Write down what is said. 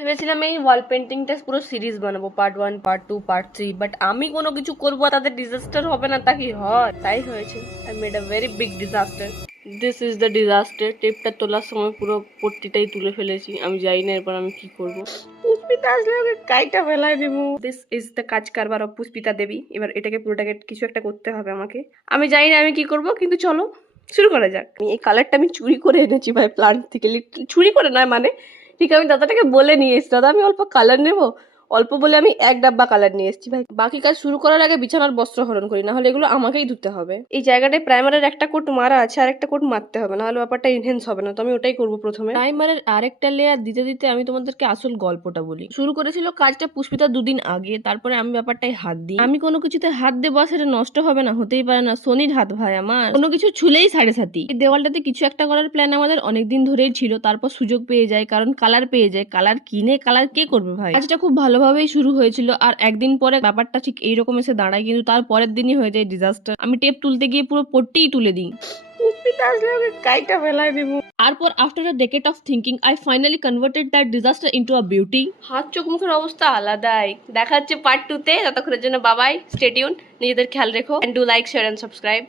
ভেবেছিলাম এই ওয়াল পেন্টিংটা পুরো সিরিজ বানাবো, পার্ট 1, পার্ট 2, পার্ট 3, বাট আমি কোনো কিছু করবো আর তাদের ডিজাস্টার হবে না তা কি হয়? তাই হয়েছে। I made a very big disaster. This is the disaster. টেপটা তোলার সময় পুরো পট্টিটাই তুলে ফেলেছি। আমি জানি না এরপর আমি কি করবো। পুষ্পিতা আসলে ওকে কাইটা ফেলাই দেবো। দিস ইজ দ্য কাজ কারবার অফ পুষ্পিতা দেবী। এবার এটাকে পুরোটাকে কিছু একটা করতে হবে আমাকে। আমি জানি না আমি কি করব, কিন্তু চলো শুরু করা যাক। এই কালারটা আমি চুরি করে এনেছি ভাই প্লান্ট থেকে। চুরি করে নয় মানে, ঠিক আমি দাদাটাকে বলে নিয়ে এসেছি, দাদা আমি অল্প কালার নেবো। অল্প বলে আমি 1 ডাব্বা কালার নিয়ে এসেছি ভাই। বাকি কাজ শুরু করার আগে বিছানার বস্ত্র হরণ করি, না হলে এগুলো আমাকেই ধুতে হবে। এই জায়গাটায় প্রাইমারের একটা কোট মারা আছে, আর একটা কোট মারতে হবে, না হলে ব্যাপারটা ইনহেন্স হবে না। তো আমি ওটাই করবো প্রথমে। প্রাইমারের আরেকটা লেয়ার দিতে দিতে আমি তোমাদেরকে আসল গল্পটা বলি। শুরু করেছিল কাজটা পুষ্পিতা 2 দিন আগে, তারপরে আমি ব্যাপারটাই হাত দিই। আমি কোনো কিছুতে হাত দেবো সেটা নষ্ট হবে না, হতেই পারে না। সোনির হাত ভাই আমার, কোনো কিছু ছুলেই 7.5। এই দেওয়ালটাতে কিছু একটা করার প্ল্যান আমাদের অনেকদিন ধরেই ছিল, তারপর সুযোগ পেয়ে যায়, কারণ কালার পেয়ে যায়। কালার কিনে কালার কে করবে ভাই? কাজটা খুব ভালোভাবেই শুরু হয়েছিল, আর একদিন পরে ব্যাপারটা ঠিক এইরকম এসে দাঁড়ায়, কিন্তু তার পরের দিনই হয়ে যায় ডিজাস্টার। আমি টেপ তুলতে গিয়ে পুরো পট্টিই তুলে দিই। পুষ্পিতা আসলে ওকে কাইটা ফেলাই দেবো। তারপর after a decade of thinking I finally converted that disaster into a beauty. হাত চোখ মুখের অবস্থা আলাদাই। দেখা হচ্ছে পার্ট 2 তে। ততক্ষণের জন্য বাবাই, স্টে টিউন, নিজেদের খেয়াল রেখো, and do like, share and subscribe.